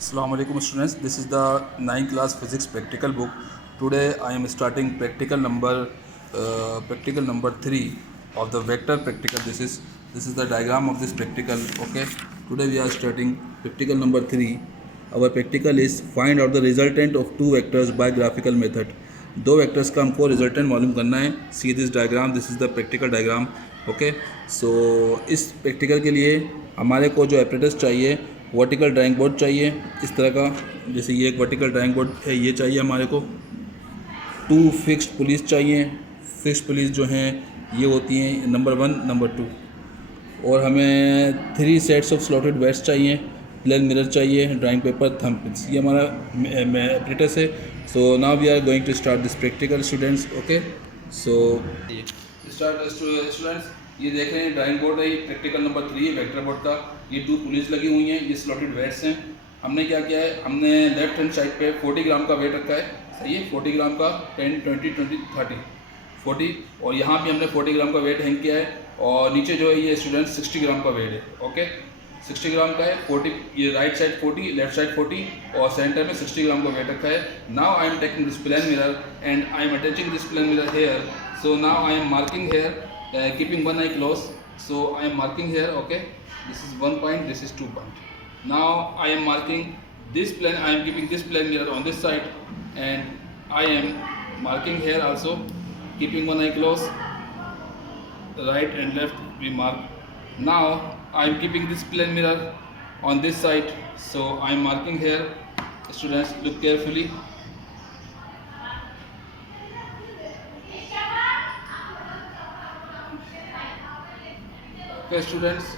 Assalamu alaikum students, this is the 9th class physics practical book. Today I am starting practical number 3 of the vector practical. This is the diagram of this practical. Okay, today we are starting practical number 3. Our practical is find out the resultant of two vectors by graphical method. दो vectors का हमको resultant मालूम करना है. See this diagram, this is the practical diagram. Okay, so इस practical के लिए हमारे को जो एपरेटस चाहिए, वर्टिकल ड्राइंग बोर्ड चाहिए इस तरह का. जैसे ये एक वर्टिकल ड्राइंग बोर्ड है, ये चाहिए हमारे को. टू फिक्स्ड पुलिस चाहिए. फिक्स्ड पुलिस जो हैं ये होती हैं नंबर 1, नंबर 2. और हमें 3 सेट्स ऑफ स्लॉटेड वेट्स चाहिए. प्लेन मिरर चाहिए, ड्राइंग पेपर, थंब पिन्स. ये हमारा एपरेटस है. So now we are going to start this practical students. Okay, so start students. ये देख रहे हैं ड्राइंग बोर्ड है, ये प्रैक्टिकल नंबर 3 है वेक्टर बोर्ड का. ये 2 पुलिस लगी हुई हैं, ये स्लॉटेड वेट्स हैं. हमने क्या किया है, हमने लेफ्ट हैंड साइड पे 40 ग्राम का वेट रखा है. सही है, 40 ग्राम का 10, 20, 20, 30, 40. और यहाँ भी हमने 40 ग्राम का वेट हैंग किया है. और नीचे जो है ये स्टूडेंट 60 ग्राम का वेट है. ओके, 60 ग्राम का है. 40, ये राइट साइड 40, लेफ्ट साइड 40 और सेंटर में 60 ग्राम का वेट रखा है. Now I am taking this plane mirror and I am attaching this plane mirror here. So now I am marking here, keeping one eye closed. So I am marking here. Okay, this is 1 point, this is 2 point. Now I am marking this plane, I am keeping this plane mirror on this side and I am marking here also, keeping one eye closed. Right and left we mark. Now I am keeping this plane mirror on this side, so I am marking here. Students, look carefully. Okay students,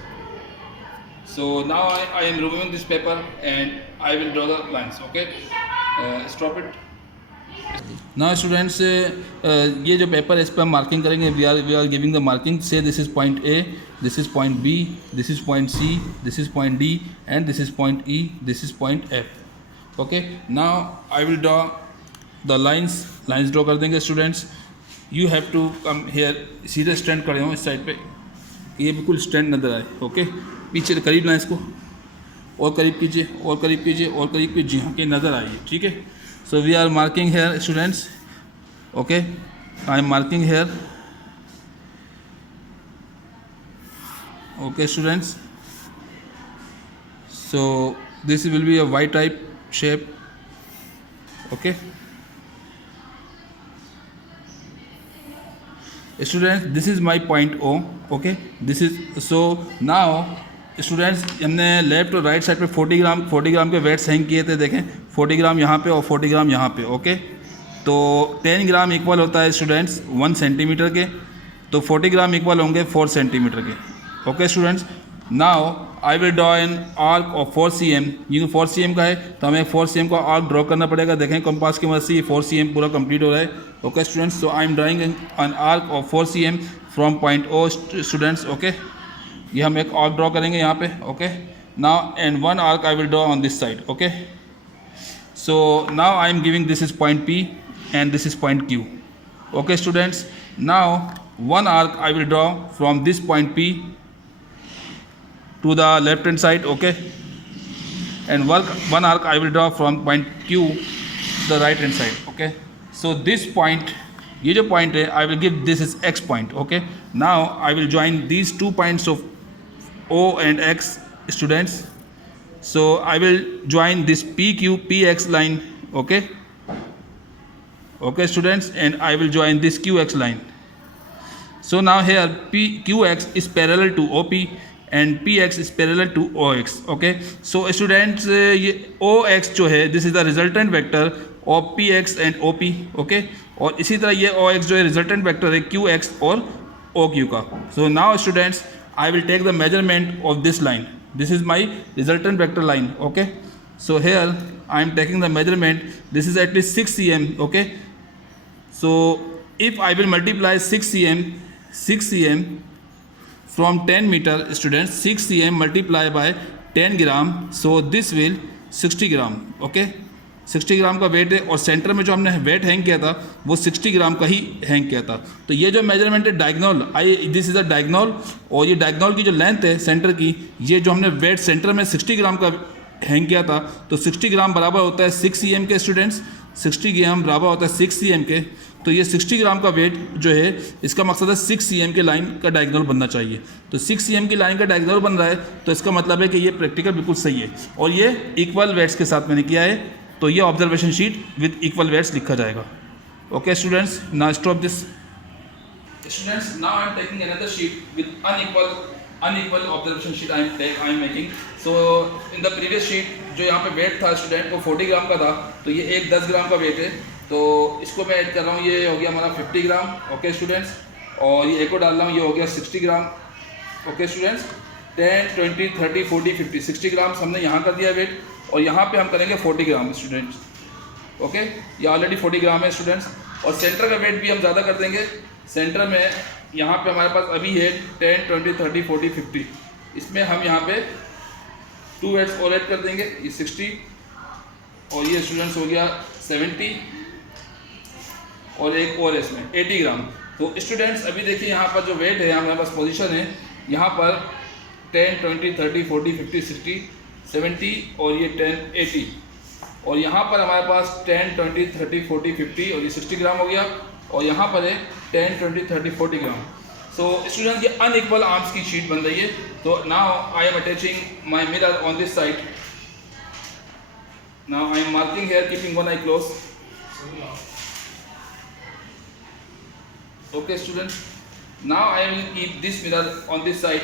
so now I am removing this paper and I will draw the lines. Okay, stop it. Now students, ये जो पेपर है इस पर हम marking करेंगे. We are giving the marking. Say this is point A, this is point B, this is point C, this is point D and this is point E, this is point F. Okay, now I will draw the lines draw कर देंगे students. You have to come here. सीधे stand खड़े हों इस साइड पे, ये बिल्कुल स्टैंड नज़र आए. ओके, पीछे करीब लाएं इसको, और करीब कीजिए, और करीब कीजिए, और करीब कीजिए. हाँ, कि नज़र आइए. ठीक है, so we are marking here students. Okay, I am marking here. Okay students, so this will be a Y type shape. Okay students, this is my point O. okay, this is so now students, हमने लेफ्ट और right side पे 40 ग्राम के weights hang किए थे. देखें 40 ग्राम यहाँ पे और 40 ग्राम यहाँ पे. ओके, तो 10 ग्राम इक्वल होता है स्टूडेंट्स 1 सेंटीमीटर के, तो 40 ग्राम इक्वल होंगे 4 सेंटीमीटर के. Okay students, now I will draw an arc of 4 cm. ये 4 cm का है तो हमें 4 cm का आर्क ड्रॉ करना पड़ेगा. देखें कंपास की मदद से ये 4 cm पूरा कंप्लीट हो रहा है. Okay students, so I am drawing an arc of 4 cm from point O students. Okay, ये हम एक आर्क ड्रॉ करेंगे यहाँ पे. Okay, now and one arc I will draw on this side. Okay, so now I am giving this is point P and this is point Q. Okay students, now one arc I will draw from this point P to the left hand side. Okay, and one arc I will draw from point Q to the right hand side. Okay, so this point, ये जो point है, I will give this is X point. Okay, now I will join these 2 points of O and X students. So I will join this PQ PX line. Okay, okay students, and I will join this QX line. So now here QX is parallel to OP and PX is parallel to OX. Okay, so students, ये OX जो है this is the resultant vector of PX and OP. Okay, और इसी तरह ये OX जो है resultant vector है QX और OQ का. So now students, I will take the measurement of this line. This is my resultant vector line. Okay, so here I am taking the measurement. This is at least 6 cm. Okay, so if I will multiply 6 cm from 10 meter students, 6 cm multiply by 10 gram, so this will 60 gram. Okay, 60 ग्राम का वेट है और सेंटर में जो हमने wait hang किया था वो 60 ग्राम का ही हैंग किया था. तो ये जो मेजरमेंट है diagonal, this is a diagonal, और ये डायगोनल की जो लेंथ है सेंटर की, ये जो हमने वेट सेंटर में 60 ग्राम का हैंग किया था, तो 60 ग्राम बराबर होता है 6 cm के स्टूडेंट्स, 60 ग्राम बराबर होता है 6 cm के। तो ये 60 ग्राम का वेट जो है, इसका मकसद है 6 cm के लाइन का डायगोनल बनना चाहिए। तो 6 cm की लाइन का डायगोनल बन रहा है, तो इसका मतलब है कि ये प्रैक्टिकल बिल्कुल सही है, और ये इक्वल वेट्स के साथ मैंने किया है, तो ये observation sheet with equal weights लिखा जाएगा। Okay students, now stop this. Students, now I am taking another sheet with unequal observation sheet I am making. So in the previous sheet जो यहाँ पे वेट था स्टूडेंट वो 40 ग्राम का था, तो ये एक 10 ग्राम का वेट है, तो इसको मैं ऐड कर रहा हूँ, ये हो गया हमारा 50 ग्राम। ओके स्टूडेंट्स, और ये एक और डाल रहा हूँ, ये हो गया 60 ग्राम। ओके स्टूडेंट्स, 10, 20, 30, 40, 50, 60 ग्राम हमने यहाँ कर दिया वेट, और यहाँ पे हम करेंगे 40 ग्राम स्टूडेंट्स। ओके, ये ऑलरेडी 40 ग्राम है स्टूडेंट्स, और सेंटर का वेट भी हम ज़्यादा कर देंगे। सेंटर में यहाँ पे हमारे पास अभी है 10, 20, 30, 40, 50, इसमें हम यहाँ पे 2 वेट्स और ऐड कर देंगे, ये 60, और ये स्टूडेंट्स हो गया 70, और एक और इसमें 80 ग्राम। तो स्टूडेंट्स अभी देखिए यहाँ पर जो वेट है, हमारे पास पोजीशन है यहाँ पर 10, 20, 30, 40, 50, 60, 70, और ये 10, 80, और यहाँ पर हमारे पास 10, 20, 30, 40, 50, और ये 60 ग्राम हो गया, और यहाँ पर है 10, 20, 30, 40 ग्राम। सो स्टूडेंट्स, ये अनइक्वल आर्म्स की शीट बन रही है। तो now I am attaching my mirror on this side. Now I am marking here keeping one eye close. Okay students, now I will keep this mirror on this side.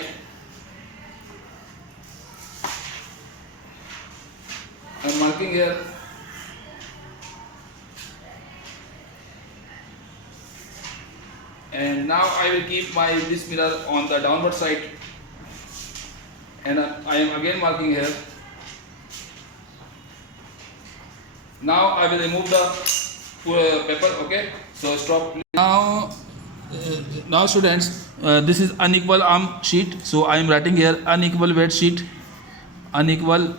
I am marking here, and now I will keep this mirror on the downward side, and I am again marking here. Now I will remove the paper. Okay, so stop. Now students, this is unequal arm sheet, so I am writing here unequal weight sheet, unequal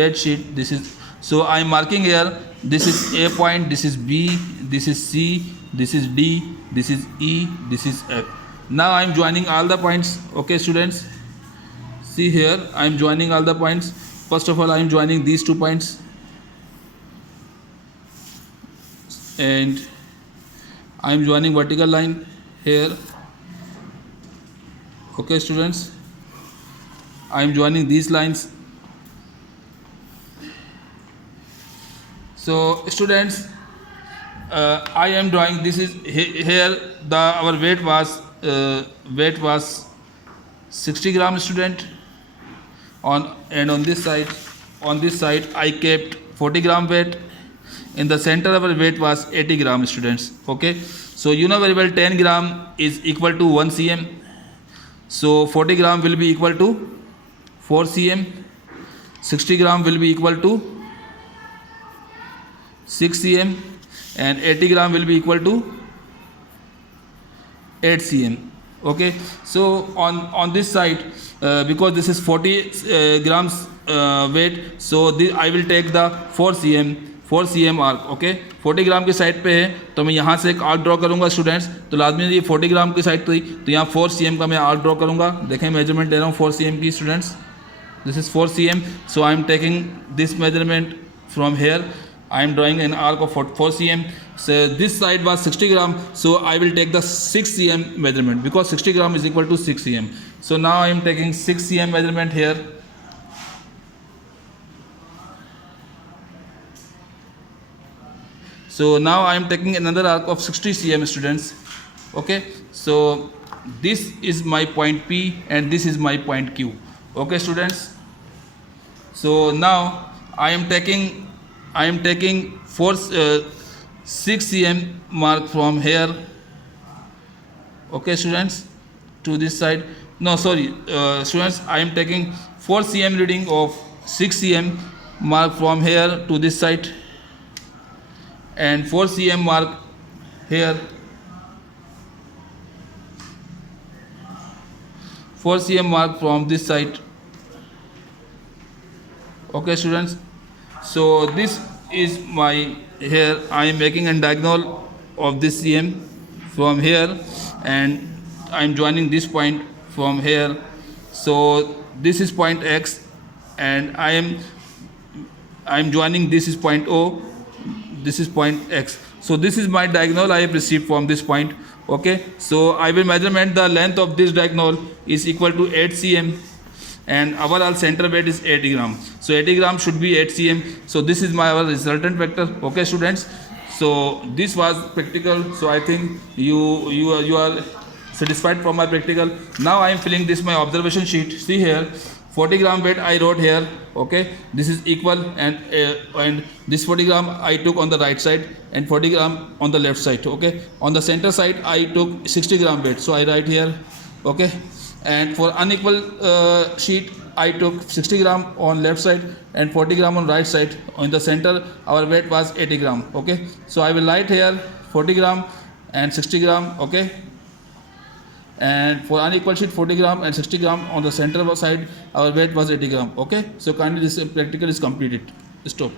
weight sheet. This is, so I am marking here, this is A point, this is B, this is C, this is D, this is E, this is F. Now I am joining all the points. Okay students, see here I am joining all the points. First of all I am joining these 2 points, and I am joining vertical line here. Okay students, I am joining these lines. So students, I am drawing, this is here our weight was 60 gram student, and on this side I kept 40 gram weight. In the center our weight was 80 gram students. Okay, so you know very well 10 gram is equal to 1 cm, so 40 gram will be equal to 4 cm, 60 gram will be equal to 6 cm, and 80 gram will be equal to 8 cm. Okay, so on this side, because this is 40 grams weight, so I will take the 4 cm arc. Okay, 40 ग्राम की साइड पे है, तो मैं यहाँ से एक arc draw करूँगा स्टूडेंट्स। तो लाजमी ये 40 ग्राम की साइड थी, तो यहाँ 4 cm का मैं आर्क ड्रॉ करूँगा। देखें मेजरमेंट ले रहा हूँ 4 cm की स्टूडेंट्स, दिस इज़ 4 cm, so I am taking this measurement from here. I am drawing an arc of 4 cm. So this side was 60 gram, so I will take the 6 cm measurement, because 60 gram is equal to 6 cm. So now I am taking 6 cm measurement here. So now I am taking another arc of 60 cm students. Okay, so this is my point P and this is my point Q. Okay students, so now I am taking 6 cm mark from here. Okay students, to this side, no sorry students, I am taking 4 cm reading of 6 cm mark from here to this side, and 4 cm mark here, 4 cm mark from this side. Okay students, so this is my here, I am making a diagonal of this cm from here, and I am joining this point from here. So this is point X, and I am I'm joining, this is point O, this is point X. So this is my diagonal I have received from this point. Okay, so I will measurement the length of this diagonal is equal to 8 cm, and our center weight is 80 gram. So 80 gram should be 8 cm. So this is my our resultant vector. Okay, students. So this was practical. So I think you are satisfied from my practical. Now I am filling this my observation sheet. See here, 40 gram weight I wrote here. Okay, this is equal, and this 40 gram I took on the right side and 40 gram on the left side. Okay, on the center side I took 60 gram weight, so I write here. Okay, and for unequal sheet I took 60 gram on left side and 40 gram on right side. On the center our weight was 80 gram. Okay, so I will write here 40 gram and 60 gram. Okay, and for unequal sheet 40 gram and 60 gram on the center side our weight was 80 gram. Okay, so kindly this practical is completed. Stop.